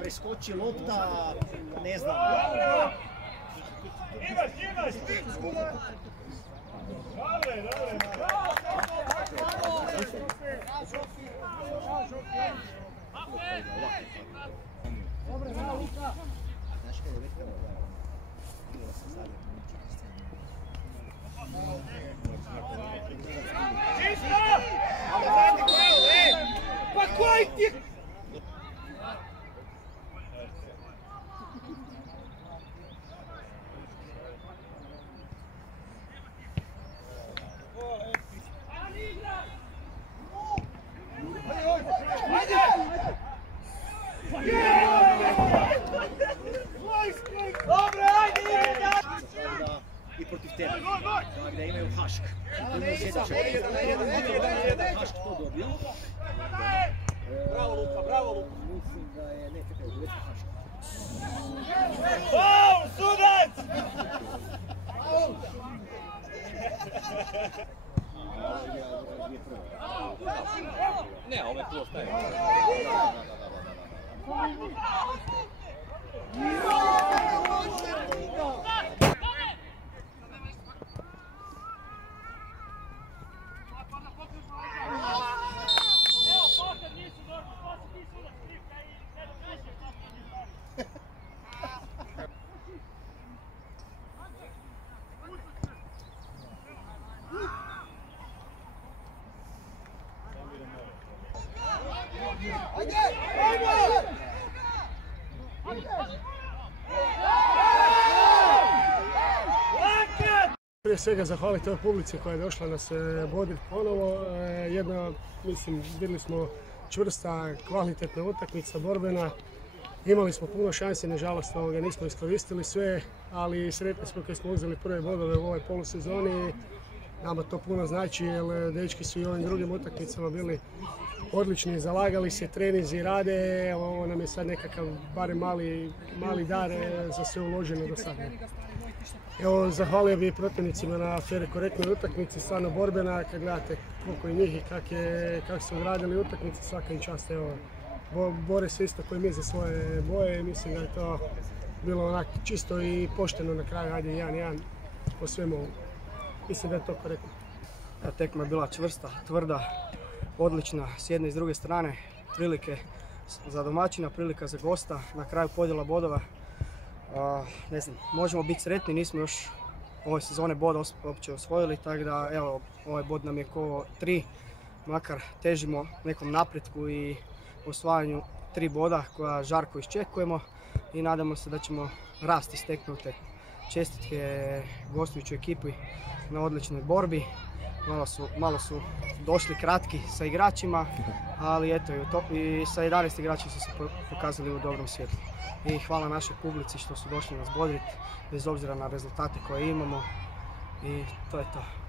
preskoči lopta, ne znam. Imaš! Dobre! Dobre, Luka! Znaš kada je vetka igrala sa Zagrebom? Čisto! Pa koji ti? Dobre, ajde! I protiv tebe, da imaju Hašk. Hašk to dobio. Bravo Luka! Mislim da je, ne, čekaj, uvijek Hašk. Wow, sudac! Ne, ovo je tu ostaje. Prije svega zahvaliti ovoj publici koja je došla nas boditi ponovo. Mislim, vidjeli smo čvrsta, kvalitetna utakmica, borbena. Imali smo puno šansi, nažalost nismo iskoristili sve, ali sretni smo kad smo uzeli prve bodove u ovoj polusezoni. Nama to puno znači jer dečki su i ovim drugim utakmicama bili odlični, zalagali se, treninzi rade, ovo nam je sad nekakav barem mali dar za sve uloženo do sada. Evo, zahvalio bih protivnicima na fer i korektnoj utakmici, stvarno borbena, kad gledate koliko je njih i kako su odradili utakmice, svaka im čast, evo, bore se isto koji mi za svoje boje i mislim da je to bilo onak čisto i pošteno na kraju, ajde 1-1 po svemu ovom. Mislim da je to korektno. Tekma je bila čvrsta, tvrda, odlična s jedne i s druge strane, prilike za domaćina, prilika za gosta, na kraju podjela bodova. Ne znam, možemo biti sretni, nismo još ove sezone boda uopće osvojili, tako da evo, ovaj bod nam je ko 3, makar težimo nekom napretku i osvajanju 3 boda koja žarko iščekujemo i nadamo se da ćemo rasti iz tekme u tekmu. Čestitke gostujućoj ekipi na odličnoj borbi, malo su došli kratki sa igračima, ali eto i sa 11 igračima su se pokazali u dobrom svjetlu. I hvala našoj publici što su došli nas bodriti, bez obzira na rezultate koje imamo i to je to.